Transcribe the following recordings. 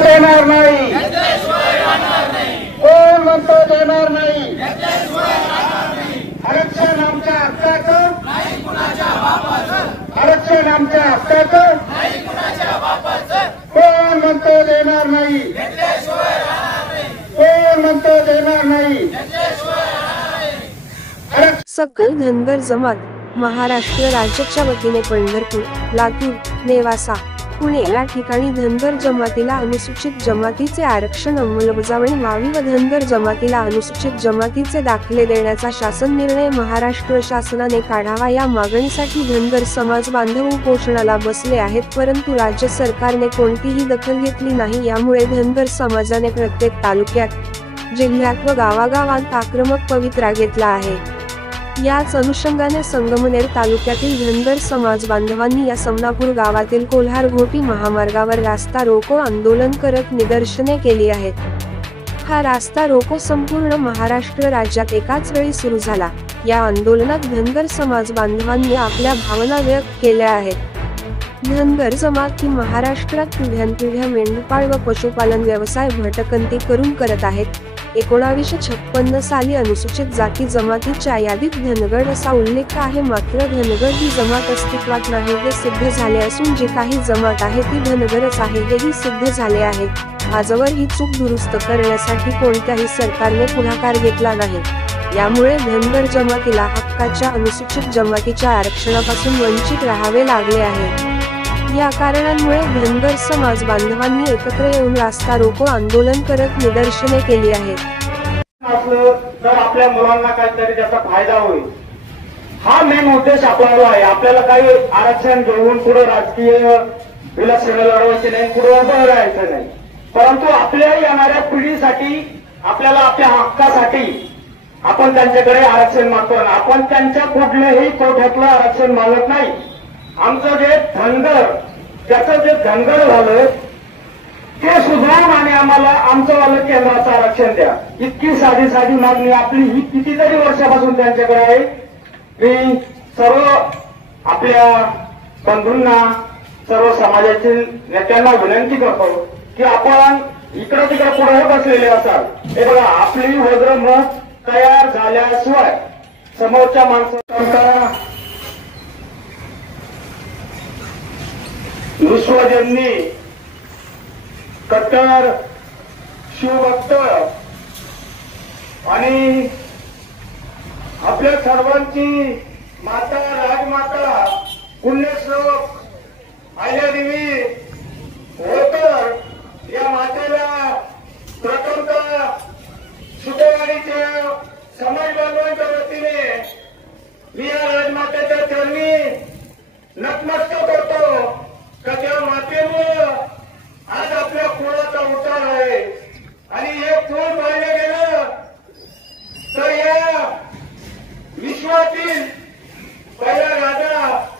देणार नाही, कोण म्हणतो देणार नाही, आरक्षण आमच्या हक्काचं, आरक्षण आमच्या हक्काचं, कोण म्हणतो देणार नाही, कोण म्हणतो देणार नाही। सकल धनगर जमात महाराष्ट्र राज्याच्या वतीने पंढरपूर, लातूर, नेवासा, पुणे या ठिकाणी धनगर जमातीला अनुसूचित जमातीचे आरक्षण अंमलबजावणी व्हावी व धनगर जमातीला अनुसूचित जमातीचे दाखले देण्याचा शासन निर्णय महाराष्ट्र शासनाने काढावा या मागणीसाठी धनगर समाज बांधव उपोषणाला बसले आहेत, परंतु राज्य सरकारने कोणतीही दखल घेतली नाही। यामुळे धनगर समाजाने प्रत्येक तालुक्यात, जिल्ह्यात व गावागावात आक्रमक पवित्रा घेतला आहे। याच अनुषंगाने संगमनेर तालुक्यातील धनगर समाज बांधवांनी या समनापूर गावातील कोल्हार घोटी महामार्गावर रास्ता रोको आंदोलन करत निदर्शने केली आहेत। हा रास्ता रोको संपूर्ण महाराष्ट्र राज्यात एकाच वेळी सुरू झाला। या आंदोलनात धनगर समाज बांधवांनी आपल्या भावना व्यक्त केल्या आहेत। धनगर जमात ही महाराष्ट्रात पिढ्यानपिढ्या मेंढपाळ व पशुपालन व्यवसाय भटकंती करून करत आहेत। 1956 साली अनुसूचित जाती जमातीच्या यादीत धनगर असा उल्लेख आहे, मात्र धनगर ही जमात अस्तित्वात नाही हे सिद्ध झाले असून जी काही जमात आहे ती धनगरच आहे हेही सिद्ध झाले आहे। आजवर ही चूक दुरुस्त करण्यासाठी कोणत्याही सरकारने पुढाकार घेतला नाही। यामुळे धनगर जमातीला हक्काच्या अनुसूचित जमातीच्या आरक्षणापासून वंचित राहावे लागले आहे। या कारणांमुळे धनगर समाज बांधवांनी एकत्र येऊन रास्ता रोको आंदोलन करत निदर्शने केली आहेत। तर आपल्या मुलांना काहीतरी त्याचा फायदा होईल हा मेन उद्देश आपला आहे। आपल्याला काही आरक्षण घेऊन पुढे राजकीय विलक्षण लढवायचे नाही, पुढे उभं राहायचं नाही, परंतु आपल्या येणाऱ्या पिढीसाठी, आपल्याला आपल्या हक्कासाठी आपण त्यांच्याकडे आरक्षण मागतो। आपण त्यांच्या कुठल्याही कोठ्यातलं आरक्षण मागत नाही। आमचं जे धनगर, त्याचं जे धनगर झालं ते सुधारून आणि आम्हाला आमचं वालं केंद्राचं आरक्षण द्या, इतकी साधी साधी मागणी आपली ही कितीतरी वर्षापासून त्यांच्याकडे आहे। मी सर्व आपल्या बंधूंना, सर्व समाजातील नेत्यांना विनंती करतो की आपण इकडे तिकडे पुढे बसलेले असाल, हे बघा आपली वज्र मत तयार झाल्याशिवाय समोरच्या माणसांचा विश्वजन्मी कट्टर शिवभक्त आणि आपल्या सर्वांची माता, राजमाता, पुण्यश्लोक अहिल्यादेवी होळकर या मातेला प्रथमतः शुक्रवारीच्या समाज बांधवांच्या वतीने मी या राजमातेच्या चरणी नतमस्तक होतो। त्या मातेमुळं आज आपल्या कुळाचा उच्चार आहे आणि हे कुळ पाहिलं गेलं तर या विश्वातील पहिला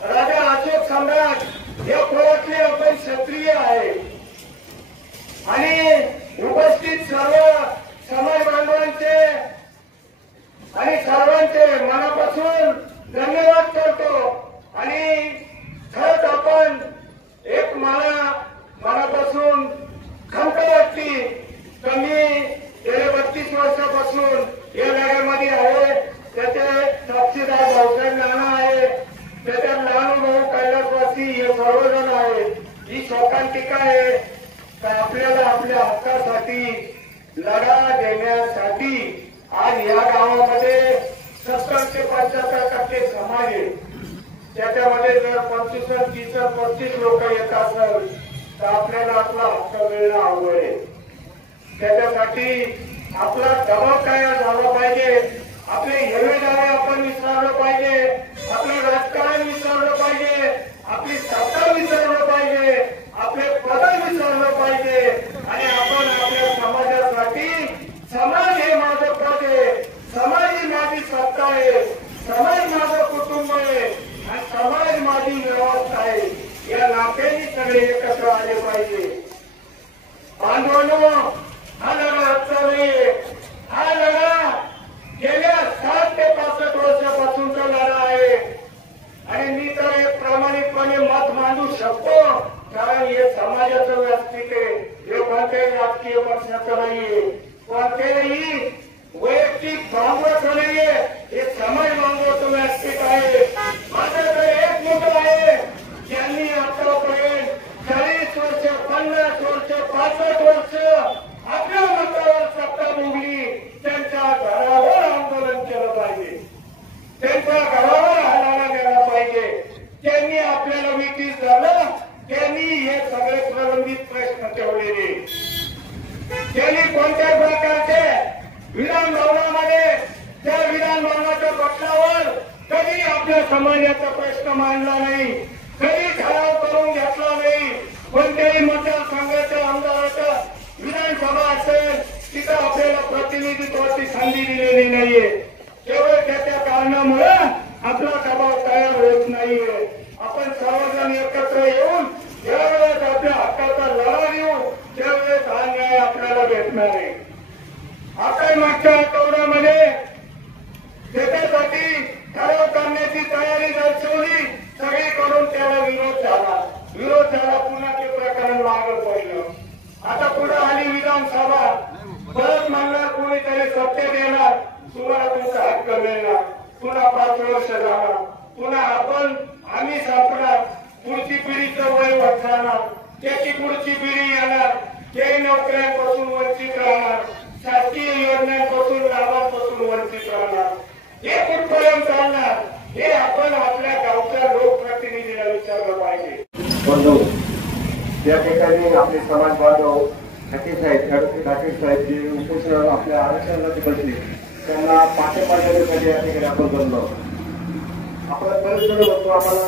राजा अशोक सम्राट या कुळातले आपण क्षत्रिय आहे। आणि उपस्थित सर्व समाज बांधवांचे आणि सर्वांचे मनापासून धन्यवाद करतो। आणि खरंच आपण एक मनापासून खंत वाटती तर मी गेल्या 32 वर्षापासून या लढ्यामध्ये आहे। त्याचे साक्षीदार भाऊसाहेब नाना आहे, त्याच्यात लहान भाऊ कैलासवासी हे सर्वजण आहेत। ही शोकांतिका आहे तर आपल्याला आपल्या हक्कासाठी लढा देण्यासाठी आज या गावामध्ये 70 ते 75% समाज आहे। त्याच्यामध्ये जर 25, 30, 35 लोक येत असेल तर आपल्याला आपला हक्क मिळणं अवघड आहे। त्याच्यासाठी आपला दबाव काय झाला पाहिजे, आपले हेवे दावे आपण विसरलं पाहिजे, आपलं राजकारण विसरलं पाहिजे, आपली सत्ता विसरलं पाहिजे, आपले पद विसरलं पाहिजे आणि आपण आपल्या समाजासाठी, समाज हे माझं पद आहे, समाज ही माझी सत्ता आहे, समाज माझं कुटुंब आहे आणि समाज माझी व्यवस्था आहे, या नात्याने सगळे एकत्र आले पाहिजे। बांधवांनो, हा लढा आजचा नाही, हा लढा मागवत नाहीये, हे समाज मागवतो व्यासपीठ आहे. माझ्याकडे एक मुद्दा आहे, ज्यांनी आतापर्यंत 40 वर्ष, 50 वर्ष, 65 वर्ष आपल्या मतावर सत्ता भोगली, त्यांच्या घरावर आंदोलन केलं पाहिजे, त्यांच्या घरावर हल्ला गेला पाहिजे. त्यांनी आपल्याला विटीस झालं, त्यांनी हे सगळे प्रलंबित प्रश्न ठेवलेले, त्यांनी कोणत्या प्रकारचे विधान भवनामध्ये त्या विधान भवनाच्या पक्षावर कधी आपल्या समाजाचा प्रश्न मांडला नाही, कधी ठराव करून घेतला नाही. कोणत्याही मतदारसंघाच्या आमदाराचा विधानसभा असेल तिथं आपल्याला प्रतिनिधित्वाची संधी दिलेली नाहीये. केवळ त्याच्या कारणामुळे आपला दबाव तयार होत नाहीये. आपण सर्वजण एकत्र येऊन ज्यावेळेस आपल्या हक्काचा लढा देऊ त्यावेळेस हा न्याय आपल्याला भेटणार आहे. आपण मागच्या आठवड्यामध्ये त्याच्यासाठी ठराव करण्याची तयारी दर्शवली, सगळीकडून त्याला विरोध झाला, पुन्हा ते प्रकरण मागं पडलं. आता पुढे आली विधानसभा, परत म्हणणार कोणीतरी सत्तेत येणार, तुम्हाला तुमचा हक्क मिळणार, पुन्हा 5 वर्ष जाणार, पुन्हा आम्ही सापडणार, पुढची पिढीचं वय होत जाणार, त्याची पुढची पिढी येणार, ते नोकऱ्यांपासून वंचित राहणार, शासकीय योजनांपासून लाभांपासून वंचित राहणार. हे कुठपर्यंत चालणार हे आपण आपल्या गावच्या लोकप्रतिनिधीला विचारलं पाहिजे. या ठिकाणी आपले समाज बांधव ठाके साहेब जे उपोषणाला आपल्या आरक्षणासाठी बसले त्यांना पाठिंबा देण्यासाठी या ठिकाणी आपण जमलो. आपण बरेच वेळ म्हणतो आम्हाला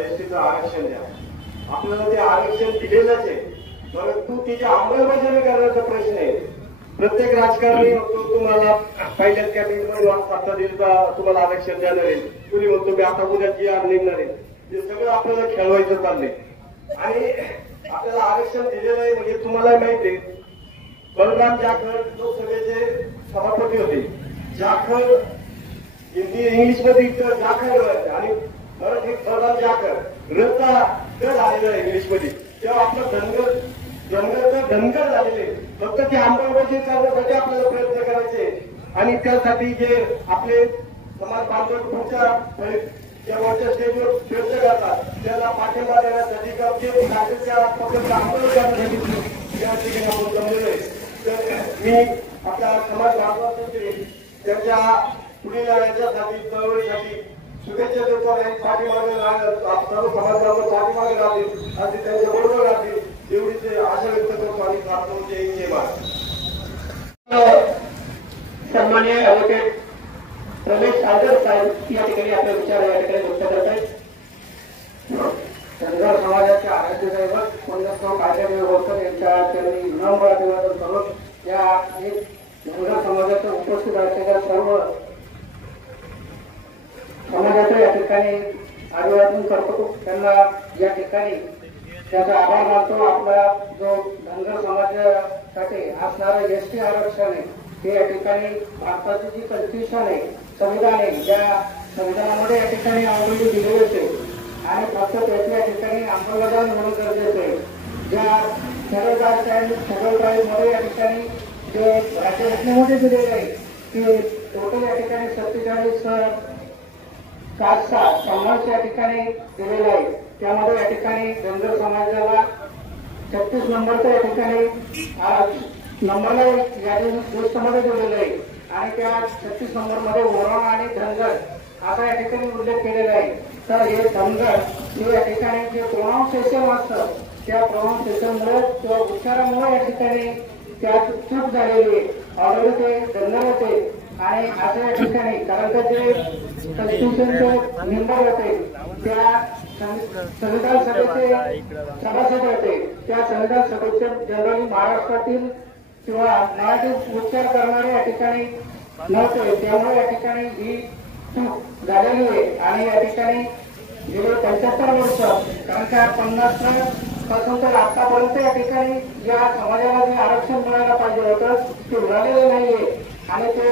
एसटीचं आरक्षण द्या, आपल्याला ते आरक्षण दिलेलंच आहे, परंतु त्याची अंमलबजावणी करण्याचा प्रश्न आहे. प्रत्येक राजकारणी म्हणतो तुम्हाला पहिल्याच कॅबिनेटमध्ये सत्ता दिली तुम्हाला आरक्षण देणार आहे, कुणी म्हणतो मी आता उद्या जी आर निघणार आहे. हे सगळं आपल्याला खेळवायचं चाललंय आणि आपल्याला आरक्षण दिलेलं आहे. म्हणजे तुम्हाला माहिती आहे बलराम जाखड लोकसभेचे सभापती होते. जाखड हिंदी इंग्लिशमध्ये जाखड आणि मराठीत बलराम जाखड रचा झालेला आहे इंग्लिशमध्ये. तेव्हा आपलं धनगर झालेले, फक्त ते अंमलबजावणी करण्यासाठी आपल्याला प्रयत्न करायचे आणि त्यासाठी जे आपले समाज बांधव पुढच्या ज्या वरच्या स्टेजवर प्रयत्न करतात त्याला पाठिंबा देण्यासाठी त्या पद्धतीला अंमल करण्यासाठी या ठिकाणी आपण जमलेलो आहे. तर मी आपल्या समाज बांधवांचे त्यांच्या पुढील याच्यासाठी चळवळीसाठी शुभेच्छा देतो आणि पाठीमागे सर्व समाज बांधव पाठीमागे राहतील आणि त्यांच्या बरोबर राहतील एवढीच आशा व्यक्त करतो आणि प्रार्थना जय महाराज. सन्मान्य ॲडव्होकेट रमेश आगर साहेब या ठिकाणी आपले विचार या ठिकाणी व्यक्त करत आहेत. धनगर समाजाच्या आराध्यदैवत पुण्यश्लोक आचार्य होळकर यांच्या त्यांनी विनम्र अभिवादन करून या धनगर समाजाच्या उपस्थित असलेल्या सर्व समाजाचं या ठिकाणी अभिवादन करतो. त्यांना या ठिकाणी त्याचा आभार मानतो. आपला जो धनगर समाजासाठी असणारं एसटी आरक्षण आहे ते या ठिकाणी भारताची जी कॉन्स्टिट्यूशन आहे, संविधान आहे, त्या संविधानामध्ये या ठिकाणी अंमली दिलेले होते आणि फक्त त्याची या ठिकाणी अंमलबजावणी होणं गरजेचं आहे. ज्या फेडरल मध्ये या ठिकाणी जे राज्यघटनेमध्ये दिलेले आहे ते टोटल या ठिकाणी 47 या ठिकाणी दिलेलं आहे. त्यामध्ये या ठिकाणी धनगर समाजाला 36 नंबरचं या ठिकाणी नंबरला यादी लिस्टमध्ये दिलेलं आहे आणि त्या 36 नंबरमध्ये ओराण आणि धनगर असा या ठिकाणी उल्लेख केलेला आहे. तर हे धनगर हे या ठिकाणी जे प्रोनाऊन्सिएशन असतं त्या प्रोनाऊन्सिएशनमुळे किंवा उच्चारामुळे या ठिकाणी त्यात चूक झालेली आहे. ऑलरेडी ते धनगर होते आणि असं या ठिकाणी कारण का जे कॉन्स्टिट्यूशनचे मेंबर होते त्या संविधान सभेचे सभासद होते, त्या संविधान सभेचे जनरली महाराष्ट्रातील किंवा मराठी उच्चार करणारे या ठिकाणी नव्हते. त्यामुळे या ठिकाणी ही चूक झालेली आहे आणि या ठिकाणी गेले 75 वर्ष कारण का 50 पासून तर आतापर्यंत या ठिकाणी या समाजाला जे आरक्षण मिळायला पाहिजे होतं ते मिळालेलं नाहीये आणि ते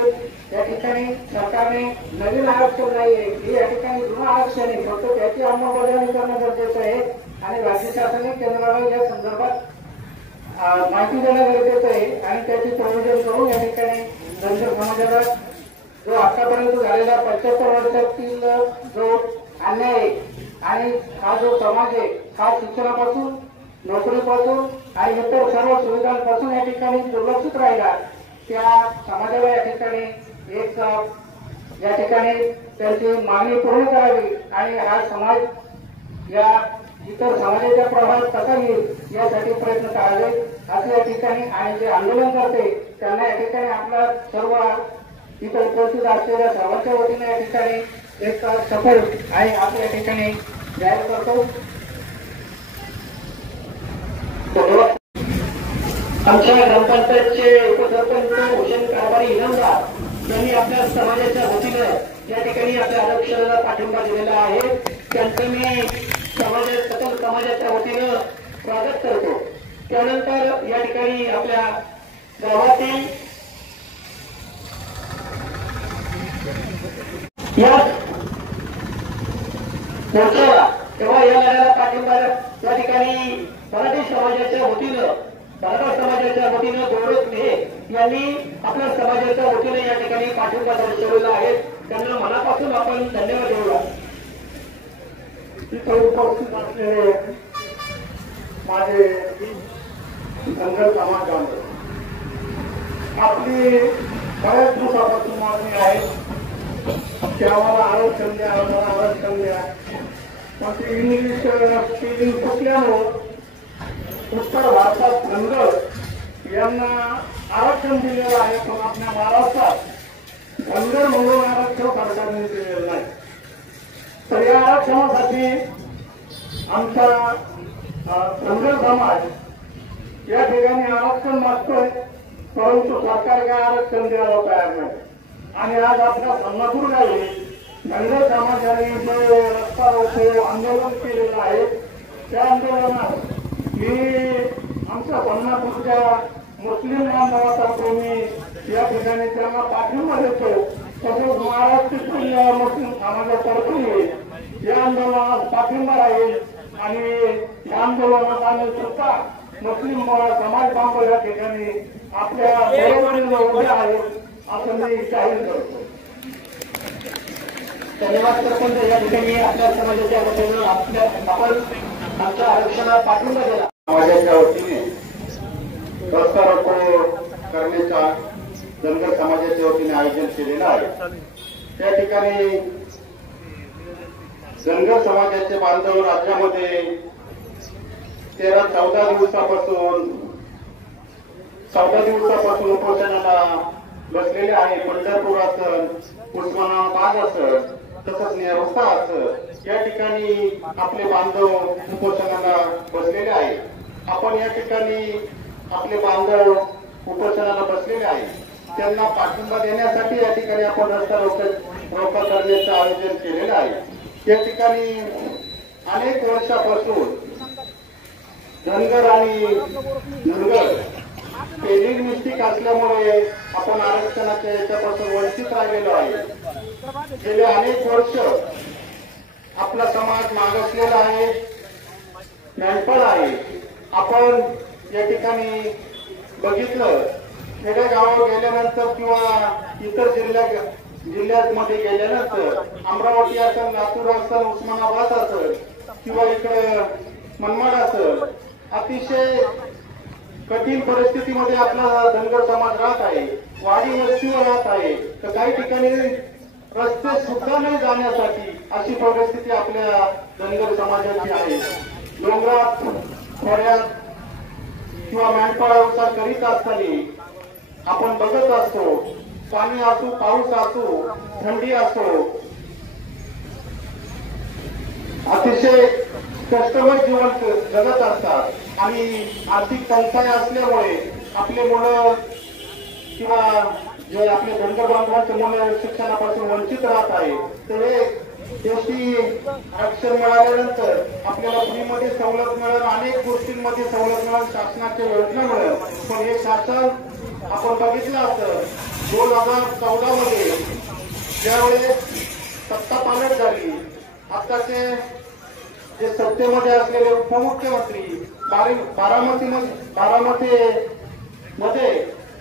या ठिकाणी सरकारने नवीन आरक्षण नाहीये, हे या ठिकाणी जुनं आरक्षण आहे, फक्त त्याची अंमलबजावणी करणं गरजेचं आहे आणि राज्य शासनाने केंद्राला या संदर्भात माहिती देणं गरजेचं आहे आणि त्याची प्रयोजन करून या ठिकाणी धनगर समाजाला जो आतापर्यंत झालेला 75 वर्षातील जो अन्याय आणि हा जो समाज आहे हा शिक्षणापासून नोकरीपासून आणि इतर सर्व सुविधांपासून या ठिकाणी दुर्लक्षित राहिला त्या समाजाला या ठिकाणी एक या ठिकाणी त्यांची मागणी पूर्ण करावी आणि हा समाज या इतर समाजाच्या प्रभावात कसा येईल यासाठी प्रयत्न करावे असे या ठिकाणी आणि जे आंदोलन करते त्यांना या ठिकाणी आपला सर्व इतर उपस्थित असलेल्या सर्वांच्या वतीने या ठिकाणी एक सफल आणि आपण या ठिकाणी जाहीर करतो. आमच्या ग्रामपंचायतचे उपसरपंच भूषण कारभारी इनामदार यांनी आपल्या समाजाच्या वतीनं या ठिकाणी आपल्या आरक्षणाला पाठिंबा दिलेला आहे त्यांचं मी सकल समाजाच्या वतीनं स्वागत करतो. त्यानंतर या ठिकाणी आपल्या गावातील या मोर्चाला तेव्हा या लढ्याला पाठिंबा या ठिकाणी मराठा समाजाच्या वतीनं गौरव मेहे यांनी आपल्या समाजाच्या वतीनं या ठिकाणी पाठिंबा दर्शवलेला आहे. त्यांना मनापासून आपण धन्यवाद देऊया. तिथे उपस्थित असलेले माझे धनगर समाज बांधव, आपली बऱ्याच दिवसापासून मागणी आहे की आम्हाला आरक्षण द्या, आम्हाला आरक्षण द्या. पण ते इंग्लिश स्पेलिंग चुकल्यामुळं उत्तर भारतात धनगर यांना आरक्षण दिलेलं आहे पण आपल्या महाराष्ट्रात धनगर म्हणून आरक्षण सरकारने दिलेलं नाही. तर या आरक्षणासाठी आमचा धनगर समाज या ठिकाणी आरक्षण मागतोय परंतु सरकार काय आरक्षण द्यायला तयार नाही. आणि आज आपल्या संगपूर गावी धनगर समाजाने जे रस्ता रोको आंदोलन केलेलं आहे त्या आंदोलनात मी आमच्या संगपूरच्या मुस्लिम बांधवातर्फे मी या ठिकाणी त्यांना पाठिंबा देतो. तसंच महाराष्ट्रातील मुस्लिम समाजातर्फे या आंदोलनात पाठिंबा राहील आणि या आंदोलनात आम्ही सुद्धा मुस्लिम समाज बांधव या ठिकाणी आपल्या बरोबरीने उभे आहेत असं मी जाहीर करतो. धन्यवाद सरपंच. या ठिकाणी आपल्या समाजाच्या वतीनं आपण आमच्या आरक्षणाला पाठिंबा दिला. समाजाच्या वतीने रस्ता रोको करण्याचा धनगर समाजाच्या वतीने आयोजन केलेलं आहे. त्या ठिकाणी धनगर समाजाचे बांधव राज्यामध्ये 13-14 दिवसापासून उपोषणाला बसलेले आहे. पंढरपूर असेल, उस्मानाबाद असेल, तसंच नेरस्ता असेल या ठिकाणी आपले बांधव उपोषणाला बसलेले आहे. आपण या ठिकाणी आपले बांधव उपोषणाला बसलेले आहे त्यांना पाठिंबा देण्यासाठी या ठिकाणी आपण रस्ता रोको करण्याचं आयोजन केलेलं आहे. या ठिकाणी अनेक वर्षापासून धनगर आणि धनगर पेरिंग मिस्टेक असल्यामुळे आपण आरक्षणाच्या याच्यापासून वंचित राहिलेलो आहे. गेले अनेक वर्ष आपला समाज मागासलेला आहे, मेंढपाळ आहे. आपण या ठिकाणी बघितलं खेड्या गावावर गेल्यानंतर किंवा इतर जिल्ह्यामध्ये गेल्यानंतर अमरावती असेल, लातूर असेल, उस्मानाबाद असेल किंवा इकडे मनमाड असेल अतिशय कठीण परिस्थितीमध्ये आपला धनगर समाज राहत आहे. वाडी वस्तीवर राहत आहे. तर काही ठिकाणी रस्ते सुद्धा नाही जाण्यासाठी अशी परिस्थिती आपल्या धनगर समाजाची आहे. डोंगरात खोऱ्यात किंवा मेंढपाळ व्यवसाय करीत असताना आपण बघत असतो पाणी असो, पाऊस असो, थंडी असो अतिशय कष्टमय जीवन जगत असतात आणि आर्थिक टंचाई असल्यामुळे आपले मुलं किंवा जे आपले धनगर बांधवांचे मुलं शिक्षणापासून वंचित राहत आहे. तर हे एसटी आरक्षण मिळाल्यानंतर आपल्याला फ्रीमध्ये सवलत मिळेल, अनेक गोष्टींमध्ये सवलत मिळेल, शासनाच्या योजना मिळेल. पण हे शासन आपण बघितलं असतं 2014 मध्ये ज्यावेळेस सत्ता पालट झाली आताचे जे सत्तेमध्ये असलेले उपमुख्यमंत्री बारामती मध्ये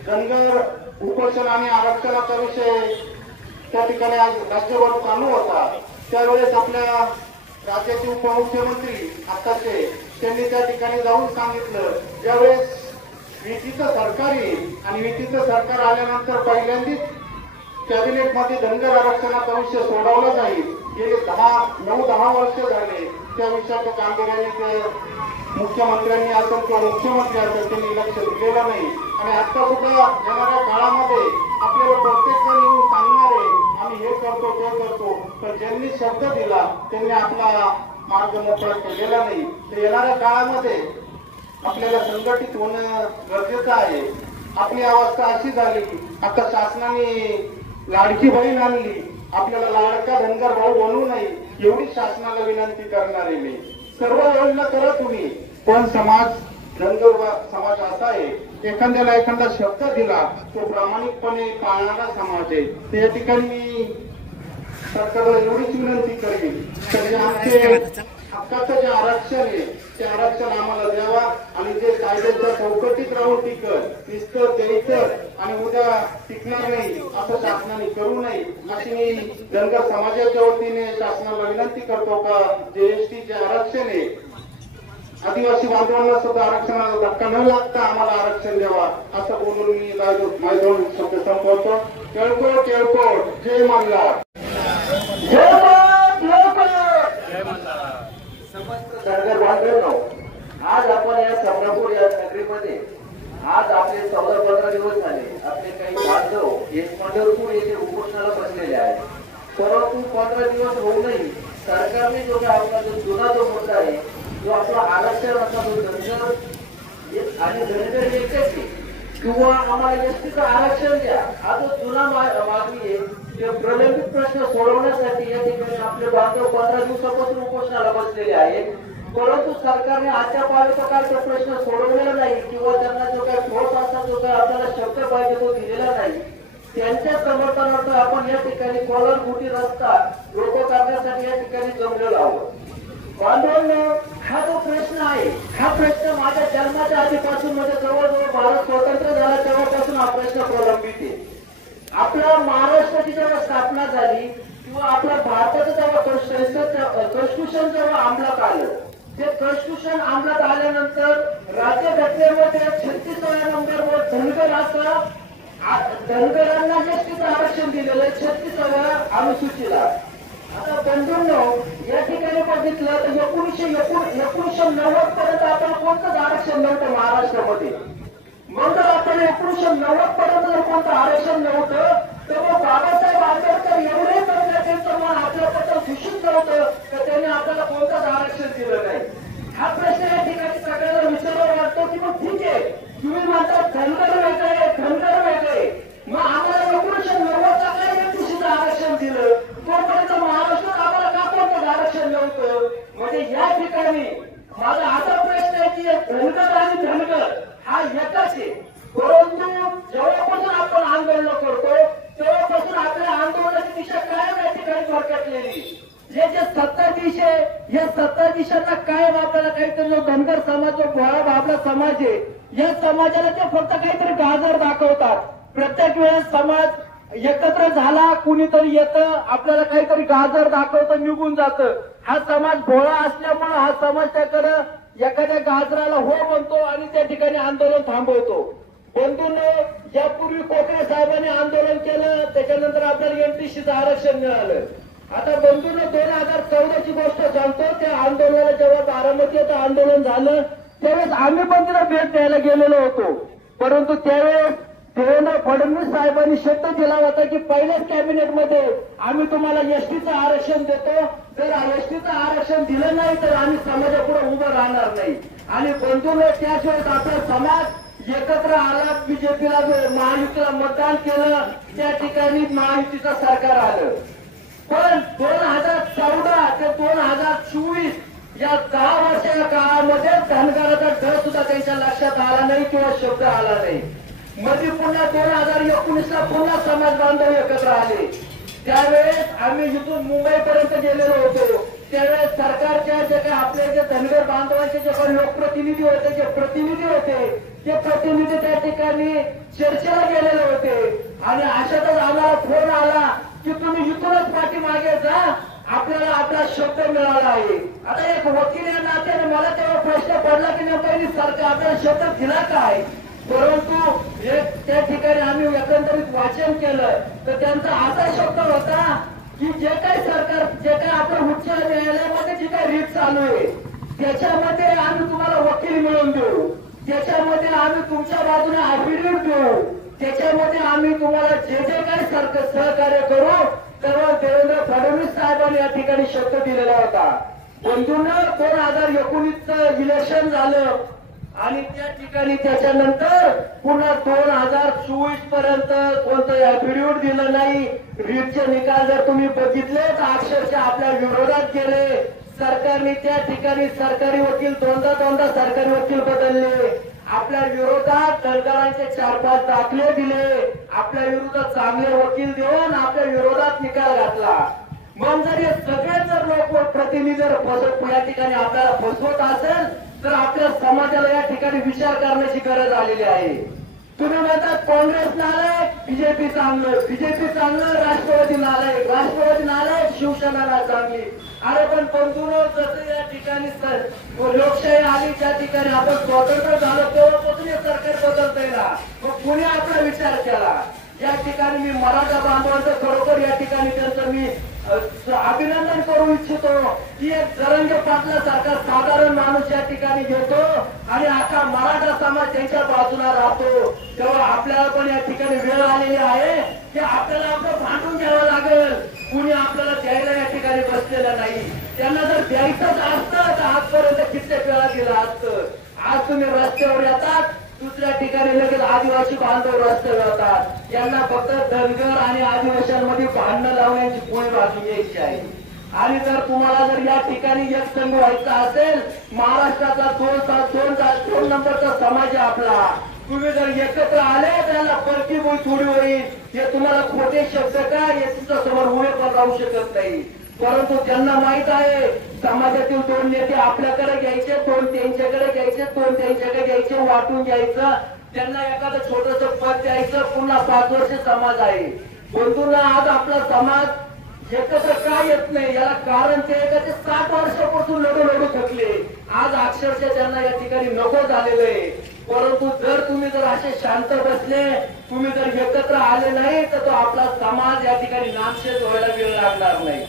धनगर उपोषण आणि आरक्षणाचा विषय त्या ठिकाणी आज राज्यभर चालू होता, त्यावेळेस आपल्या राज्याचे उपमुख्यमंत्री आताचे त्यांनी त्या ठिकाणी जाऊन सांगितलं, ज्यावेळेस युतीचं सरकार येईल आणि युतीचं सरकार आल्यानंतर पहिल्यांदाच कॅबिनेटमध्ये धनगर आरक्षणाचा विषय सोडवला जाईल. गेले 9-10 वर्ष झाले त्या विषयाच्या गांभीर्याने ते मुख्यमंत्र्यांनी असेल किंवा मुख्यमंत्री असेल त्यांनी लक्ष दिलेलं नाही. आणि आता सुद्धा येणाऱ्या काळामध्ये आपल्याला प्रत्येक जण येऊन सांगणार आहे आम्ही हे करतो ते करतो, पण ज्यांनी शब्द दिला त्यांनी आपला मार्ग मोकळा केलेला नाही. तर येणाऱ्या काळामध्ये आपल्याला संघटित होणं गरजेचं आहे. आपली अवस्था अशी झाली, आता शासनाने लाडकी बहीण आणली, आपल्याला लाडका धनगर भाऊ बनवू नये एवढी शासनाला विनंती करणार आहे मी. सर्व योजना करा तुम्ही, पण समाज धनगर समाज असा आहे, एखाद्याला एखादा शब्द दिला तो प्रामाणिकपणे पाळणारा समाज आहे. त्या ठिकाणी मी सरकारला एवढीच विनंती करेन की आमचे हक्काचं जे आरक्षण आहे ते आरक्षण आम्हाला द्यावा आणि जे कायद्याच्या चौकटीत राहून टिकत नुसतं द्यायचं आणि उद्या टिकणार नाही असं शासनाने करू नये अशी मी धनगर समाजाच्या वतीने शासनाला विनंती करतो का जे एसटी जे आरक्षण आहे आदिवासी बांधवांना सुद्धा आरक्षणाला धक्का न लागता आम्हाला आरक्षण द्यावा असं बोलून मी माझे 2 शब्द संपवतो. केळकोट केळकोट जय मल्हार. धनगर बांधवांनो, आज आपण या समरापूर या नगरीमध्ये आज आपले 14-15 दिवस झाले आपले काही बांधव हे पंढरपूर येथे उपोषणाला बसलेले आहेत. परंतु 15 दिवस होऊनही सरकारने जो काय आपला जो जुना जो मुद्दा आहे जो आपला आरक्षणाचा जो धनगर आणि धनगर एकच आहे किंवा आम्हाला एसटीचं आरक्षण द्या हा जो जुना मागणी आहे ते प्रलंबित प्रश्न सोडवण्यासाठी या ठिकाणी आपले बांधव 15 दिवसापासून उपोषणाला बसलेले आहेत. परंतु सरकारने अद्याप प्रकारचा प्रश्न सोडवलेला नाही किंवा त्यांना जो काही ठोस असा जो काही आपल्याला शब्द पाहिजे तो दिलेला नाही. त्यांच्या समर्थनार्थ आपण या ठिकाणी कोलारगुटी रस्ता रोको करण्यासाठी या ठिकाणी जमलेलो आहोत. बांधवांनो, हा जो प्रश्न आहे हा प्रश्न माझ्या जन्माच्या आधीपासून म्हणजे जवळजवळ भारत स्वतंत्र झाला तेव्हापासून हा प्रश्न प्रलंबित आहे. आपल्या महाराष्ट्राची जेव्हा स्थापना झाली किंवा आपल्या भारताचं जेव्हा कॉन्स्टिट्यूशन जेव्हा अंमलात आलं ते कॉन्स्टिट्यूशन अंमलात आल्यानंतर राज्यघटनेमध्ये 36व्या नंबरवर धनगर असा धनगरांना एसटीचं आरक्षण दिलेलं आहे 36व्या अनुसूचीला. आता बंधूंनो, या ठिकाणी बघितलं तर 1990 पर्यंत आपण कोणतंच आरक्षण नव्हतं महाराष्ट्रामध्ये. मग जर आपण 1990 पर्यंत जर कोणतं आरक्षण नव्हतं तर मग बाबासाहेब आंबेडकर एवढे त्यांचं मन आपल्याबद्दल घुसून नव्हतं तर त्यांनी आपल्याला कोणतंच आरक्षण दिलं नाही. हा प्रश्न या ठिकाणी सगळ्यांना विचारावा लागतो की मग ठीक आहे तुम्ही म्हणता धनगर वेगळे मग आम्हाला 1990चा काय एसटीचं आरक्षण दिलं तोपर्यंत महाराष्ट्रात आम्हाला का कोणतं आरक्षण नव्हतं. म्हणजे या ठिकाणी माझा असा प्रश्न आहे की धनगर आणि धनगर हा एकच आहे. परंतु जेव्हापासून आपण आंदोलन करतो तेव्हापासून आपल्या आंदोलनाची दिशा कायम या ठिकाणी भरकटलेली. जे 27 या 27 कायम आपल्याला काहीतरी जो धनगर समाज जो भोळा बाबला समाज आहे या समाजाला ते फक्त काहीतरी गाजर दाखवतात. प्रत्येक वेळेस समाज एकत्र झाला कुणीतरी येतं आपल्याला काहीतरी गाजर दाखवतं निघून जातं. हा समाज भोळा असल्यामुळे हा समाज त्याकडे एखाद्या गाजराला हो म्हणतो आणि त्या ठिकाणी आंदोलन थांबवतो. बंधूंनो, यापूर्वी कोकणे साहेबांनी आंदोलन केलं त्याच्यानंतर आपल्याला एमटीसीचं आरक्षण मिळालं. आता बंधूंनो 2014ची गोष्ट सांगतो. त्या आंदोलनाला जेव्हा बारामतीचं आंदोलन झालं त्यावेळेस आम्ही पण तिला भेट द्यायला गेलेलो होतो. परंतु त्यावेळेस देवेंद्र फडणवीस साहेबांनी शब्द दिला होता की पहिल्याच कॅबिनेटमध्ये आम्ही तुम्हाला एसटीचं आरक्षण देतो. जर एसटीचं आरक्षण दिलं नाही तर आम्ही समाजापुढे उभं राहणार नाही. आणि बंधूंनो, त्याशिवाय आपला समाज एकत्र आला, बीजेपीला महायुतीला मतदान केलं, त्या ठिकाणी महायुतीचं सरकार आलं. पण 2014 ते 2024 या 10 वर्षाच्या काळामध्ये धनगराचा डर सुद्धा त्यांच्या लक्षात आला नाही किंवा शब्द आला नाही. मध्ये पुन्हा 2019ला पुन्हा समाज बांधव एकत्र आले. त्यावेळेस आम्ही इथून मुंबईपर्यंत गेलेलो होतो. त्यावेळेस सरकारच्या जे काही आपले जे धनगर बांधवांचे जे काही लोकप्रतिनिधी होते, जे प्रतिनिधी होते, ते प्रतिनिधी त्या ठिकाणी चर्चेला गेलेले होते. आणि अशातच आम्हाला फोन आला की तुम्ही इथूनच पाठीमागे जा, आपल्याला आपला शब्द मिळाला आहे. आता एक वकील या नात्याने मला तेव्हा प्रश्न पडला की नेमकं सरकार आपल्याला शब्द दिला काय. परंतु त्या ठिकाणी आम्ही एकंदरीत वाचन केलं तर त्यांचा असा शब्द होता की जे काही सरकार, जे काही आपल्या उच्च न्यायालयामध्ये जी काही रीत चालू आहे त्याच्यामध्ये आम्ही तुम्हाला वकील मिळवून देऊ, त्याच्यामध्ये आम्ही तुमच्या बाजूने अफिडेव्हिट देऊ, त्याच्यामध्ये आम्ही तुम्हाला जे जे काही सहकार्य करू. तेव्हा देवेंद्र फडणवीस साहेबांनी या ठिकाणी शब्द दिलेला होता. बंधूंना 2019चं इलेक्शन झालं आणि त्या ठिकाणी त्याच्यानंतर पुन्हा 2024 पर्यंत कोणतं अफिडेव्हिट दिलं नाही. रीटचे निकाल जर तुम्ही बघितले तर अक्षरशः आपल्या विरोधात गेले. सरकारने त्या ठिकाणी सरकारी वकील दोनदा सरकारी वकील बदलले. आपल्या विरोधात धनगरांचे 4-5 दाखले दिले. आपल्या विरोधात चांगले वकील देऊन आपल्या विरोधात निकाल घातला. मग जर हे सगळे जर लोक प्रतिनिधी जर या ठिकाणी आपल्याला फसवत असेल तर आपल्या समाजाला या ठिकाणी विचार करण्याची गरज आलेली आहे. तुम्ही म्हणतात काँग्रेस नालायक, बीजेपी चांगलं, बीजेपी चांगलं, राष्ट्रवादी नालायक, राष्ट्रवादी नालायक, शिवसेना चांगली. अरे पण बंधूंनो, जसं या ठिकाणी लोकशाही आली, त्या ठिकाणी आपण स्वतंत्र झालो तेव्हापासून हे सरकार बदलतंय ना. मग कुणी आपला विचार केला. या ठिकाणी मी मराठा बांधवांचं खरोखर या ठिकाणी त्यांचं मी अभिनंदन करू इच्छितो की एक जरंगे पाटलासारखा साधारण माणूस या ठिकाणी घेतो आणि आता मराठा समाज त्यांच्या बाजूला राहतो. तेव्हा आपल्याला पण या ठिकाणी वेळ आलेली आहे की आपल्याला आपलं भांडून घ्यावं लागेल. कुणी आपल्याला द्यायला या ठिकाणी बसलेलं नाही. त्यांना जर द्यायचंच असतं तर आजपर्यंत कित्येक वेळा दिलं असतं. आज तुम्ही रस्त्यावर येतात, दुसऱ्या ठिकाणी लगेच आदिवासी बांधव रस्त्यावर येतात. यांना फक्त धनगर आणि आदिवासींमध्ये भांडणं लावण्याची पोळी भाजून घ्यायची आहे. आणि जर तुम्हाला जर या ठिकाणी एक संघ व्हायचा असेल, महाराष्ट्रातला 2 नंबरचा समाज आहे आपला, तुम्ही जर एकत्र आले त्याला परकी बोई थोडी होईल. हे तुम्हाला खोटे शब्द काय हे तुमच्या समोर उभे पण राहू शकत नाही. परंतु त्यांना माहित आहे समाजातील 2 नेते आपल्याकडे घ्यायचे, 2 त्यांच्याकडे घ्यायचे, 2 त्यांच्याकडे घ्यायचे, वाटून घ्यायचं, त्यांना एखादं छोटस पद द्यायचं, पुन्हा 5 वर्ष समाज आहे. बंधूंना आज आपला समाज एकत्र काय येत नाही याला कारण ते का ते 60 वर्षापासून लढू थकले. आज अक्षरशः त्यांना या ठिकाणी नको झालेलं आहे. परंतु जर तुम्ही जर असे शांत बसले, तुम्ही जर एकत्र आले नाही तर तो आपला समाज या ठिकाणी नामशेष व्हायला वेळ लागणार नाही.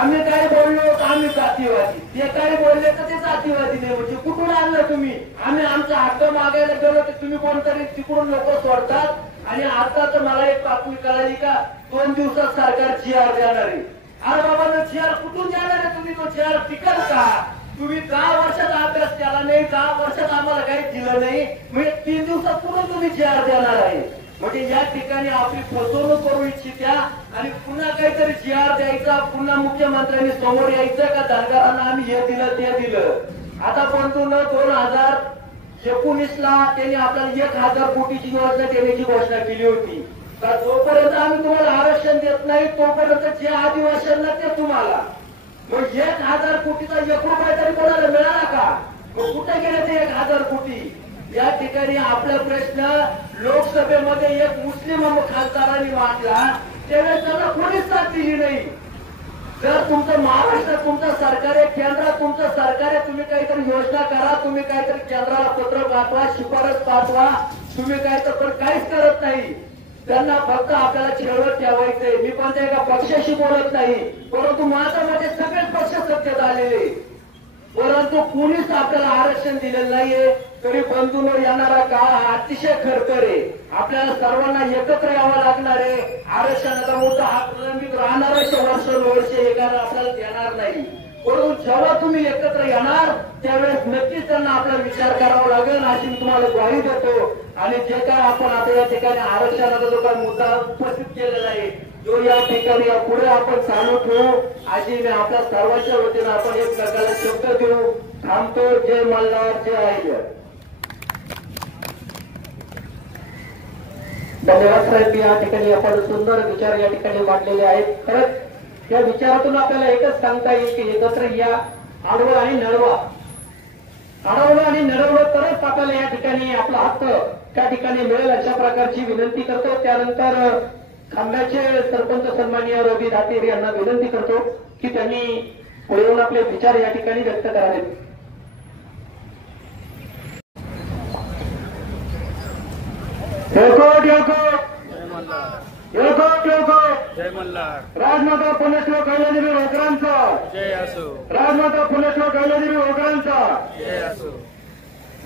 आम्ही काय बोललो तर आम्ही जातीवादी, ते काय बोलले तर ते जातीवादी नाही. म्हणजे कुठून आणलं तुम्ही. आम्ही आमचा हक्क मागायला गेलो तर तुम्ही कोणतरी तिकडून लोक सोडतात. आणि आता तर मला एक बातमी कळाली का 2 दिवसात सरकार GR देणार आहे. अरे बाबा GR कुठून देणार आहे. तुम्ही तो GR टिकल का. तुम्ही 10 वर्षाचा अभ्यास केला नाही, 10 वर्षात आम्हाला काही दिलं नाही, म्हणजे 3 दिवसात पुन्हा तुम्ही GR देणार आहे. म्हणजे या ठिकाणी आपली फसवणूक करू इच्छित्या आणि पुन्हा काहीतरी GR द्यायचा, पुन्हा मुख्यमंत्र्यांनी समोर यायचं का धनगरांना आम्ही हे दिलं ते दिलं. आता बंधूंनो 2019ला त्यांनी आपल्याला 1000 कोटीची योजना देण्याची घोषणा केली होती. तर जोपर्यंत आम्ही तुम्हाला आरक्षण देत नाही तोपर्यंत जे आदिवासींना ते तुम्हाला. मग 1000 कोटीचा 1 रुपया तरी कोणाला मिळाला का. मग कुठे गेले ते 1000 कोटी. या ठिकाणी आपला प्रश्न लोकसभेमध्ये एक मुस्लिम खासदारांनी मांडला, त्यावेळेस त्यांना कोणीच साथ दिली नाही. जर तुमचं महाराष्ट्र तुमचं सरकार आहे, केंद्रात तुमचं सरकार आहे, तुम्ही काहीतरी योजना करा, तुम्ही काहीतरी केंद्राला पत्र पाठवा, शिफारस पाठवा, तुम्ही काय तर पण काहीच करत नाही. त्यांना फक्त आपल्याला खेळवत ठेवायचंय. मी पण त्या एका पक्षाशी बोलत नाही, परंतु माझ्या मध्ये सगळेच पक्ष सत्तेत आलेले, परंतु कुणीच आपल्याला आरक्षण दिलेलं नाहीये. तरी बंधूंनो येणारा काळ अतिशय खडतर आहे. आपल्याला सर्वांना एकत्र यावं लागणार आहे. आरक्षणाचा मुद्दा हा प्रलंबित राहणारच वर्ष एकाला आपल्याला देणार नाही. परंतु जेव्हा तुम्ही एकत्र येणार त्यावेळेस नक्कीच त्यांना आपला विचार करावा लागेल अशी मी तुम्हाला ग्वाही देतो. आणि जे काय आपण आता या ठिकाणी आरक्षणाचा जो काही मुद्दा उपस्थित केलेला आहे, जो या ठिकाणी पुढे आपण चालू ठेवू अशी मी आपल्या सर्वांच्या वतीनं आपण एक प्रकारे शब्द देऊ. थांबतो. जय मल्हार, जय आईर. धन्यवाद साहेब. या ठिकाणी आपण सुंदर विचार या ठिकाणी मांडलेले आहेत. खरंच या विचारातून आपल्याला एकच सांगता येईल की एकत्र या, अडवं आणि नडवा. अडवलं आणि नडवलं तरच आपल्याला या ठिकाणी आपला हक्क त्या ठिकाणी मिळेल अशा प्रकारची विनंती करतो. त्यानंतर खांब्याचे सरपंच सन्माननीय रवी धातेर यांना विनंती करतो की त्यांनी पुढे येऊन आपले विचार या ठिकाणी व्यक्त करावेत. राजमाता पुण्यश्लोक कैलादेवी होळकरांचा जय असो. राजमाता पुण्यश्लोक कैलादेवी होळकरांचा जय असो.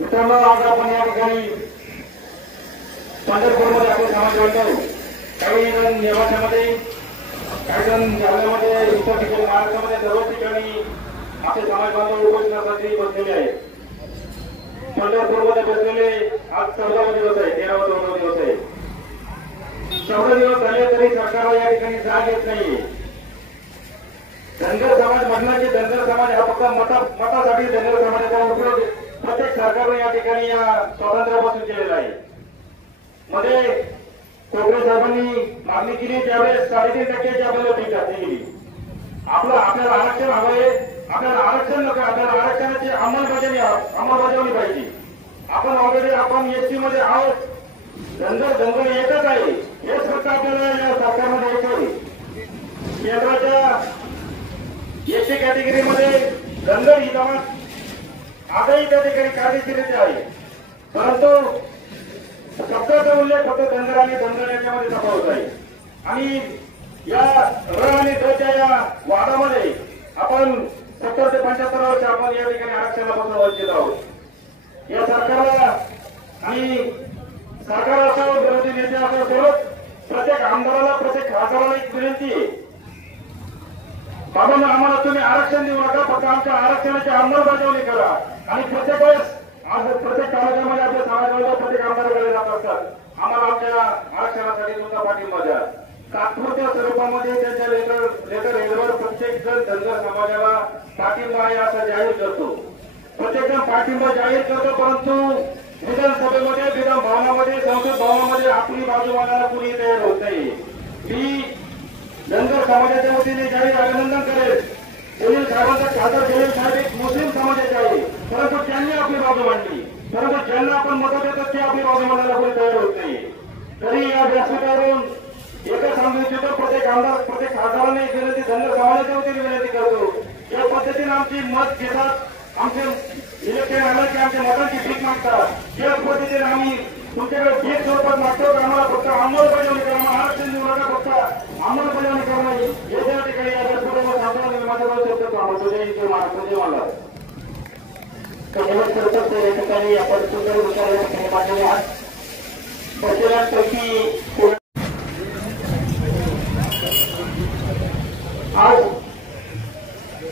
मित्रांनो, आज आपण या ठिकाणी पंढरपूरमध्ये आपले समाज बांधव, काही जण नेवाशामध्ये, काही जण जालन्यामध्ये, इतर ठिकाणी महाराष्ट्रामध्ये सर्व ठिकाणी आपले समाज बांधव उपोषणासाठी बसलेले आहेत. पंढरपूरमध्ये बसलेले आज 14वा दिवस आहे, 13वा 14वा दिवस आहे. 14 दिवस झाले तरी सरकारला या ठिकाणी जाग येत नाहीये. धनगर समाज म्हटलं की धनगर समाज हा फक्त मतासाठी धनगर समाजाचा उपयोग प्रत्येक सरकारने या ठिकाणी या स्वातंत्र्यापासून केलेला आहे. मध्ये कोकरे साहेबांनी मागणी केली त्यावेळेस 3.5% आपल्याला पीक केली. आपल्याला आरक्षण हवंय, आपल्याला आरक्षण नको, आपल्याला आरक्षणाची अंमलबजावणी पाहिजे. आपण ऑलरेडी आपण एसटी मध्ये आहोत, धनगर एकच आहे. हेच फक्त आपल्याला या सरकारमध्ये द्यायचं. केंद्राच्या एसटी कॅटेगरीमध्ये धनगर ही जमात आजही त्या ठिकाणी कायदेशीरित्या आहे, परंतु शब्दाचा उल्लेख फक्त धनगर आणि धनगर याच्यामध्ये तफावत आहे. आणि या र आणि ड्रच्या या वादामध्ये आपण 70 ते 75 वर्ष आपण या ठिकाणी आरक्षणापासून वंचित आहोत. या सरकारला आणि सरकार असो, विरोधी नेते असो, सोबत प्रत्येक आमदाराला, प्रत्येक खासदाराला एक विनंती आहे, बाबांना आम्हाला तुम्ही आरक्षण देऊ नका, फक्त आमच्या आरक्षणाची अंमलबजावणी करा. आणि प्रत्येक वेळेस आज प्रत्येक तालुक्यामध्ये आपले समाजवाद प्रत्येक आमदाराकडे जात असतात, आम्हाला आमच्या आरक्षणासाठी तुमचा पाठिंबा द्या. तात्पुरत्या स्वरूपामध्ये त्यांच्या लेटर हेडवर प्रत्येक जण धनगर समाजाला पाठिंबा आहे असं जाहीर करतो. प्रत्येक जण पाठिंबा जाहीर करतो, परंतु विधानसभेमध्ये, विधान भवनामध्ये, संसद भवनामध्ये आपली बाजू मांडायला कुणी तयार होत नाही. मी धनगर समाजाच्या वतीने जाहीर अभिनंदन करेल. जलील साहेबांचा खासदार जलील साहेब एक मुस्लिम समाजाचे आहे, परंतु त्यांनी आपली बाजू मांडली. परंतु ज्यांना आपण मतं देतो ते आपली बाजू मांडायला कोणी तयार होत नाही. तरी या व्यासपीठावरून एकच सांगू इच्छितो, प्रत्येक आमदार, प्रत्येक खासदाराने विनंती, धनगर समाजाच्या वतीने विनंती करतो, या पद्धतीने आमची मत घेतात, आमचे इलेक्शन आलं की आमच्या मतांची भीक मागतात. या पद्धतीने आम्ही तुमच्याकडे भीक स्वरूपात मागतो की आम्हाला फक्त अंमलबजावणी करणं, आरक्षण देऊ नका, फक्त अंमलबजावणी करणं. या ठिकाणी या व्यासपीठावर सांगतो माझ्या शब्द थांबवतो. जय हिंद महाराष्ट्र, जय मला. धन्यवाद सरपंच. या ठिकाणी आपण सुंदर विचार या ठिकाणी मांडलेले आहात. बसलेल्यांपैकी आज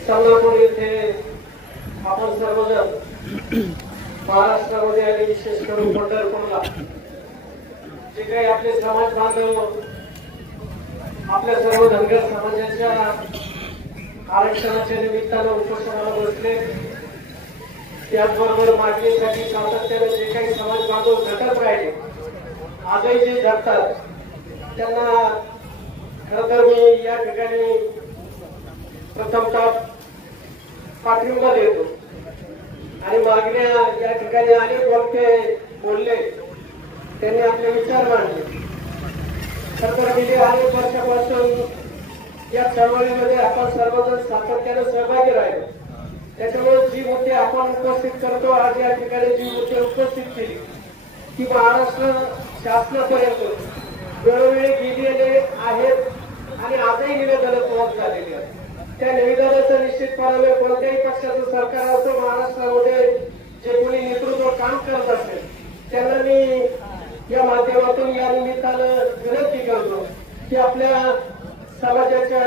संगमपूर येथे आपण सर्वजण महाराष्ट्रामध्ये आणि विशेष करून पंढरपूरला जे काही आपले समाज बांधव आपल्या सर्व धनगर समाजाच्या आरक्षणाच्या निमित्तानं उपोषणाला बसले, त्याचबरोबर मागणीसाठी सातत्याने जे काही समाज बांधव झटत राहिले, आजही जे झटतात त्यांना खरं तर मी या ठिकाणी प्रथमतः पाठिंबा देतो. आणि मागण्या या ठिकाणी अनेक वक्ते बोलले, त्यांनी आपले विचार मांडले. खरं तर गेली अनेक वर्षापासून या चळवळीमध्ये आपण सर्वजण सातत्याने सहभागी राहिलो. त्याच्यामुळे जी मुद्दे आपण उपस्थित करतो, आज या ठिकाणी जी मुद्दे उपस्थित केली की महाराष्ट्र शासनापर्यंत वेळोवेळी गेलेले आहेत आणि आजही निवेदनं पोहोच झालेली आहेत. त्या निवेदनाचं निश्चितपणाने कोणत्याही पक्षाचं सरकार असो, महाराष्ट्रामध्ये जे कोणी नेतृत्व काम करत असेल त्यांना मी या माध्यमातून या निमित्तानं विनंती करतो की आपल्या समाजाच्या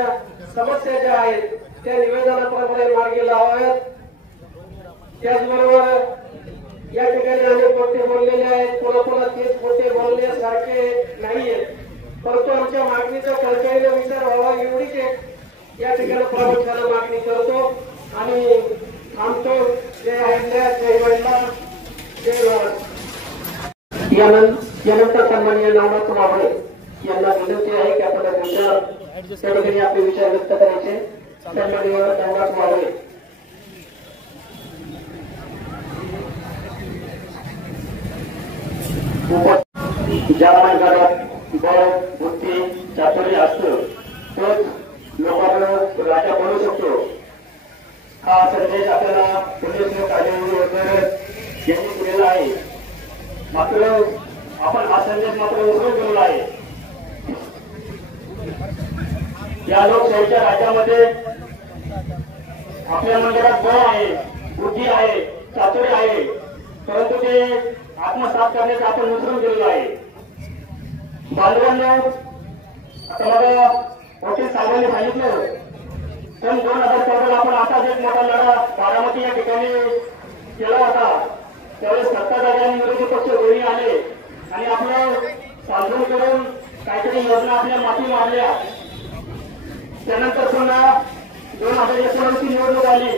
समस्या ज्या आहेत त्या निवेदनाप्रमाणे मार्गी लावाव्यात. त्याचबरोबर या ठिकाणी अनेक मुद्दे बोललेले आहेत, पुन्हा तेच मुद्दे बोलण्यासारखे नाहीये, परंतु आमच्या मागणीचा कळकळीने विचार व्हावा एवढीच एक या ठिकाणी प्रामुख्याने मागणी करतो आणि थांबतो. जय अहिल्या, जय महिला, जय भारत. यानंतर सन्माननीय नामदार मावळे यांना विनंती आहे की आपण त्या ठिकाणी आपले विचार व्यक्त करायचे. सन्माननीय रामदास मावळे. ज्या मार्गात बळ बुद्धी चातुर्य असतं तोच लोकांना राजा बनवू शकतो. हा संदेश आपल्याला पुण्यश्लोक आचार्य यांनी दिलेला आहे. मात्र आपण हा संदेश मात्र विसरून गेलेला आहे. या लोकशाहीच्या राज्यामध्ये आपल्या मंदिरात बळ आहे, बुद्धी आहे, चातुर्य आहे, परंतु ते आत्मसात करण्याचं आपण विसरून गेलेलो आहे. बांधवांना आता मला वकील साहेबांनी सांगितलं सन 2014 आपण आताच एक मोठा लढा बारामती या ठिकाणी केला होता. त्यावेळेस सत्ताधारी आणि विरोधी पक्ष दोन्ही आले आणि आपलं साधून करून काहीतरी योजना आपल्या माती मारल्या. त्यानंतर पुन्हा 2019 ची निवडणूक आली.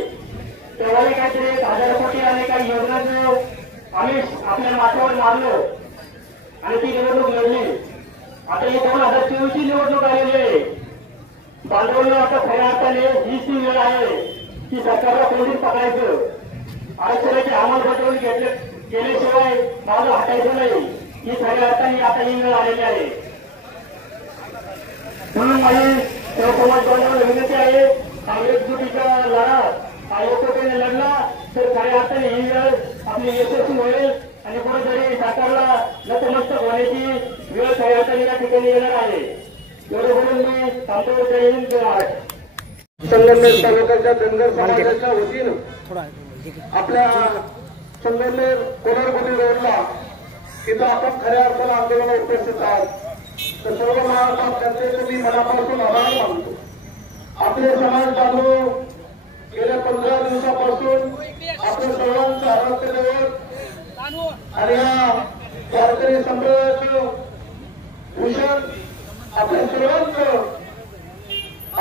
तेव्हाही काहीतरी 1000 कोटी आणि काही योजनांचं आम्ही आपल्या माथ्यावर मारलं आणि ती निवडणूक लढली. आता ही 2024 ची निवडणूक आलेली आहे. बांधवांना आता खऱ्या अर्थाने हीच ती वेळ आहे की सरकारला कोणीच पकडायचं, आरक्षणाची अंमलबजावणी केल्याशिवाय माझं हटायचं नाही. ही खऱ्या अर्थाने आता ही वेळ आलेली आहे. म्हणून माझी समाज बांधवांना विनंती आहे, हा एकजुटीचा लढा हा एकतेने लढला तर खऱ्या अर्थाने ही वेळ आपली यशस्वी होईल आणि कुठेतरी सरकारला नतमस्तक होण्याची वेळ खऱ्या अर्थाने या ठिकाणी येणार आहे. एवढं बोलून मी थांबतो. जय हिंद, जय महाराष्ट्र. संगमनेर तालुक्याच्या धनगर समाजाच्या वतीनं आपल्या संगमनेर कोणारगुडी रोडला तिथं आपण खऱ्या अर्थानं आंदोलनाला उपस्थित आहात. तर सर्व महाराष्ट्रातले मी मनापासून आभार मानतो. आपले समाज बांधव गेल्या 15 दिवसापासून आपल्या सर्वांचं आराध्य दैवत आणि या वारकरी संप्रदायाचं भूषण आपल्या सर्वांचं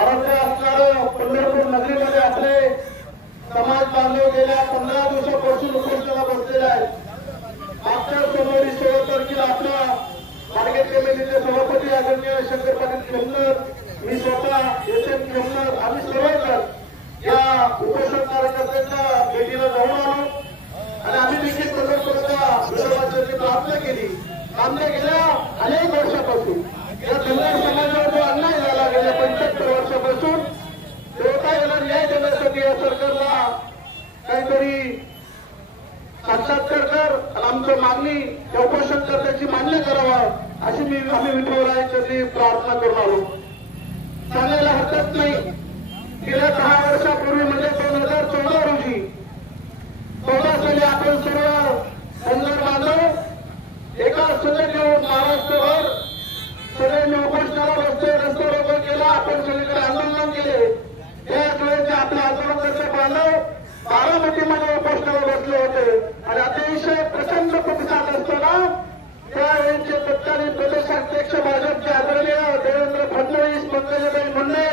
आराध्य असणारं पंढरपूर नगरीमध्ये आपले समाज बांधव गेल्या 15 दिवसापासून उपोषणाला बसलेले आहेत. मागच्या सोमवारी 16 तारखेला आपल्या मार्केट कमिटीचे सभापती आदरणीय शंकर पाटील खेमनर, मी स्वतः एस एम खेमनर, आम्ही सर्वजण या उपोषण कार्यकर्त्यांच्या भेटीला जाऊन आलो आणि आम्ही देखील पंढरपूरच्या विरोधाची प्रार्थना केली. आमच्या गेल्या अनेक वर्षापासून या धनगर समाजावर जो अन्याय झाला गेल्या 75 वर्षापासून देवता याला न्याय देण्यासाठी या सरकारला काहीतरी साक्षात्कार कर आणि आमचं मागणी या उपोषणकर्त्याची मान्य करावा अशी आम्ही विठुरायांची प्रार्थना करून आलो. सांगायला हरकत नाही, गेल्या 10 वर्षापूर्वी म्हणजे 2014 रोजी 14 साली आपण सर्व धनगर बांधव एका सगळे घेऊन महाराष्ट्रभर सगळ्यांनी उपोषणाला बसले, रस्ता रोको केला, आपण सगळीकडे आंदोलन केले. त्याच वेळेचे आपले आंदोलनकर्ते बांधव बारामतीमध्ये उपोषणाला बसले होते आणि अतिशय प्रचंड प्रतिसाद असताना त्यावेळेचे तत्कालीन प्रदेशाध्यक्ष भाजपचे आदरणीय देवेंद्र फडणवीस, पंकजाताई मुंडे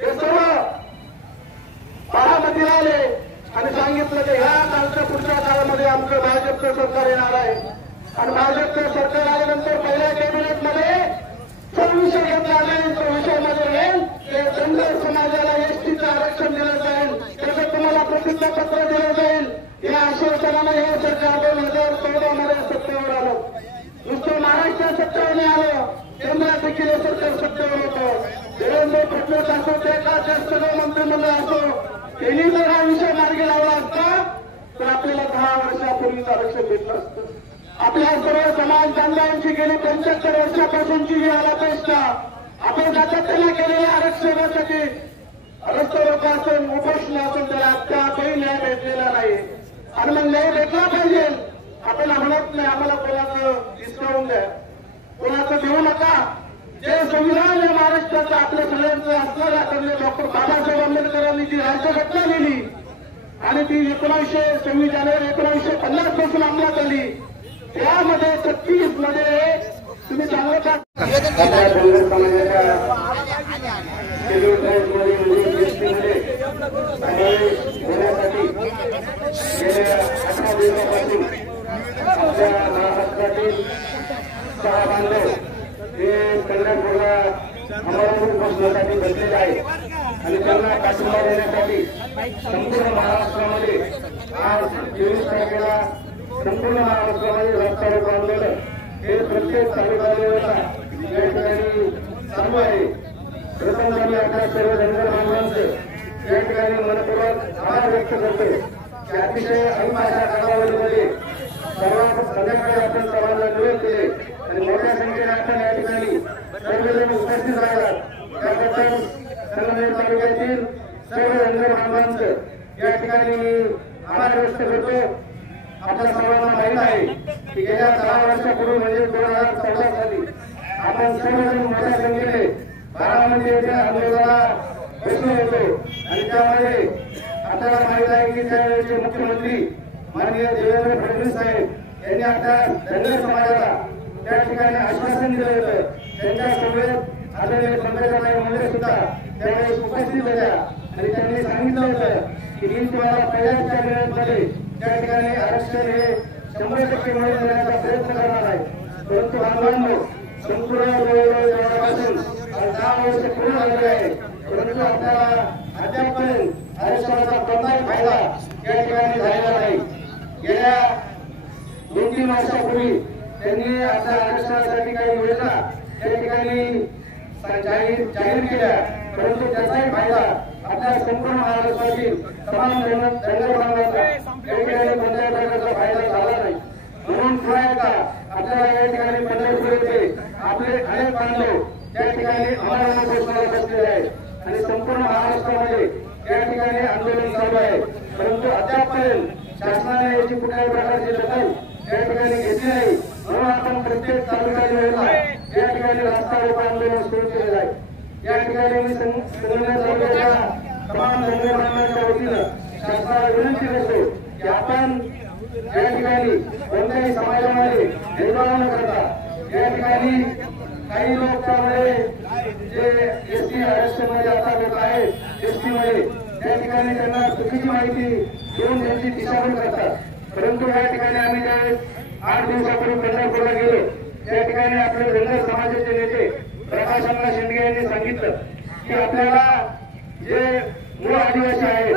हे सर्व बारामतीला आले आणि सांगितलं की ह्या कालच्या पुढच्या काळामध्ये आमचं भाजपचं सरकार येणार आहे आणि भाजपचं सरकार आल्यानंतर पहिल्या कॅबिनेटमध्ये जो विषय घेतला जाईल तो विषयामध्ये येईल ते धनगर समाजाला एसटीचं आरक्षण दिलं जाईल, त्याचं तुम्हाला प्रतिज्ञापत्र दिलं जाईल. या आश्वासनानं हे सरकार 2014 मध्ये सत्तेवर आलं. नुसतं महाराष्ट्र सत्तेवर नाही आलं, केंद्रात देखील हे सरकार सत्तेवर होतं. देवेंद्र फडणवीस असो ते का सगळं मंत्रिमंडळ असो, त्यांनी जर हा विषय मार्गी लावला असता तर आपल्याला 10 वर्षापूर्वीच आरक्षण भेटलं असतं. आपल्या सर्व समाज बांधवांची गेली 75 वर्षापासूनची जी अपेक्षा आपण सातत्याने केलेल्या आरक्षणासाठी रस्ता रोको असेल, उपोषण असेल, त्याला आताही न्याय भेटलेला नाही आणि मग न्याय भेटला पाहिजे. आपण म्हणत नाही आम्हाला कोणाचं हिसकावून द्या, कोणाचं देऊ नका. जे संविधान या महाराष्ट्राचं आपल्या सगळ्यांचं असणाऱ्या आदरणीय डॉक्टर बाबासाहेब आंबेडकरांनी जी राज्यघटना लिहिली आणि ती 26 जानेवारी 1950 पासून अंमलात आली, त्यामध्ये 36 मध्ये तुम्ही सांगू का आपल्या धनगर समाजाच्या शेड्यूल ट्राईबमध्ये आणि होण्यासाठी गेल्या 18 दिवसापासून आपल्या महाराष्ट्रातील 6 बांधव हे पंढरपूरला अंमलबजावणी बसण्यासाठी बसलेले आहेत आणि त्यांना पाठिंबा देण्यासाठी संपूर्ण महाराष्ट्रामध्ये आज 23 तारखेला संपूर्ण महाराष्ट्रामध्ये रस्ता रोको आंदोलन हे प्रत्येक तालुक्याला या ठिकाणी चालू आहे. प्रथम मी आपल्या सर्व धनगर बांधवांचं या ठिकाणी मनपूर्वक आभार व्यक्त करतो की अतिशय अल्प अशा कालावधीमध्ये सर्वात संध्याकाळी आपण सर्वांना निरोप दिले आणि मोठ्या संख्येने आपण या ठिकाणी सर्वजण उपस्थित राहिलात. त्याबद्दल संगमनेर तालुक्यातील सर्व धनगर बांधवांचं या ठिकाणी मी आभार व्यक्त करतो. आपल्या सर्वांना माहीत आहे की गेल्या 10 वर्षापूर्वी म्हणजे 2014 साली आपण सर्वजण मोठ्या संख्येने बारामती येथे आंदोलनाला बसलो होतो आणि त्यामध्ये आपल्याला माहीत आहे की त्यावेळेचे मुख्यमंत्री माननीय देवेंद्र फडणवीस साहेब यांनी आपल्या धनगर समाजाला त्या ठिकाणी आश्वासन दिलं होतं. त्यांच्या सोबत आदरणीय पंकजाताई मुंडे सुद्धा त्यावेळेस उपस्थित होत्या आणि त्यांनी सांगितलं होतं की मी तुम्हाला पहिल्याच कॅबिनेटमध्ये त्या ठिकाणी आरक्षण हे 100% मिळवून देण्याचा प्रयत्न करणार आहे. परंतु बांधवांनो संपूर्ण वेळेपासून 10 वर्ष पूर्ण झाले आहे परंतु आपल्याला अद्यापपर्यंत आरक्षणाचा कोणताही फायदा या ठिकाणी झालेला नाही. गेल्या 2-3 वर्षापूर्वी त्यांनी आपल्या आरक्षणासाठी काही योजना त्या ठिकाणी जाहीर केल्या परंतु त्याचाही फायदा आपल्या संपूर्ण महाराष्ट्रातील तमाम धनगर बांधवांना या ठिकाणी कोणत्याही प्रकारचा फायदा झाला नाही. म्हणून पुन्हा एकदा आपल्याला या ठिकाणी पंढरपूर येथे आपले अनेक बांधव त्या ठिकाणी अंमलबजावणी घोषणाला बसलेले आहेत आणि संपूर्ण महाराष्ट्रामध्ये या ठिकाणी आंदोलन चालू आहे. परंतु अद्यापपर्यंत शासनाने याची कुठल्याही प्रकारची दखल या ठिकाणी घेतली नाही. म्हणून आपण प्रत्येक तालुक्याला या ठिकाणी रस्ता रोको आंदोलन सुरू केलेलं आहे. या ठिकाणी मी संगमनेर तालुक्याच्या तमाम धनगर बांधवांच्या वतीनं शासनाला विनंती करतो की आपण या ठिकाणी कोणत्याही समाजामध्ये भेदभाव न करता या ठिकाणी काही लोक त्यामध्ये जे एसटी आरक्षण मध्ये आता लोक आहेत एसटी मध्ये त्या ठिकाणी त्यांना चुकीची माहिती देऊन त्यांची दिशाभूल करतात. परंतु या ठिकाणी आम्ही ज्यावेळेस 8 दिवसापूर्वी पंढरपूरला गेलो त्या ठिकाणी आपले धनगर समाजाचे नेते प्रकाश अण्णा शेंडगे यांनी सांगितलं की आपल्याला जे मूळ आदिवासी आहेत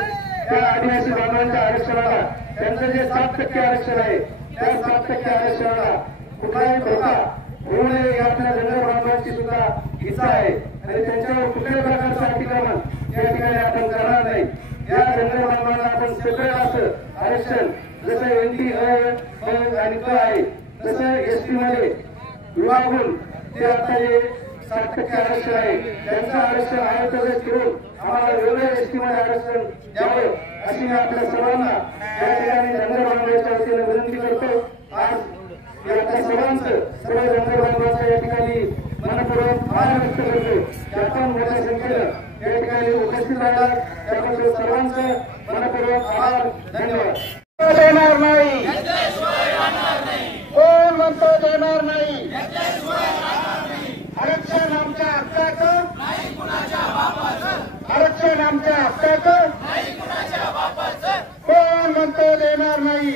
त्या आदिवासी बांधवांच्या आरक्षणाला त्यांचं जे 7% आरक्षण आहे त्या 7% आरक्षणाला कुठलाही धोका होऊ नये ही आपल्या धनगर बांधवांची सुद्धा इच्छा आहे आणि त्यांच्यावर कुठल्याही प्रकारचं अतिक्रमण या ठिकाणी आपण करणार नाही. या धनगर बांधवांना आपण सेपरेट असं आरक्षण जसं NT आणि क आहे तसं एसटी मध्ये विभागून ते आता जे 7% आरक्षण आहे त्यांचं आरक्षण आहे तसंच ठेवून आम्हाला वेगळं एसटी मध्ये आरक्षण द्यावं अशी मी आपल्या सर्वांना या ठिकाणी धनगर बांधवांच्या वतीने विनंती करतो. आज या आपल्या सर्वांचं सर्व धनगर बांधवांच्या या ठिकाणी मनपूर्वक आभार व्यक्त करतो की आपण मोठ्या संख्येनं या ठिकाणी उपस्थित राहिलात त्याबद्दल सर्वांचं मनपूर्वक आभार. धन्यवाद. देणार नाही कोण म्हणतो देणार नाही. आरक्षण आमच्या हक्काचं आरक्षण आमच्या हक्काचं कोण म्हणतो देणार नाही.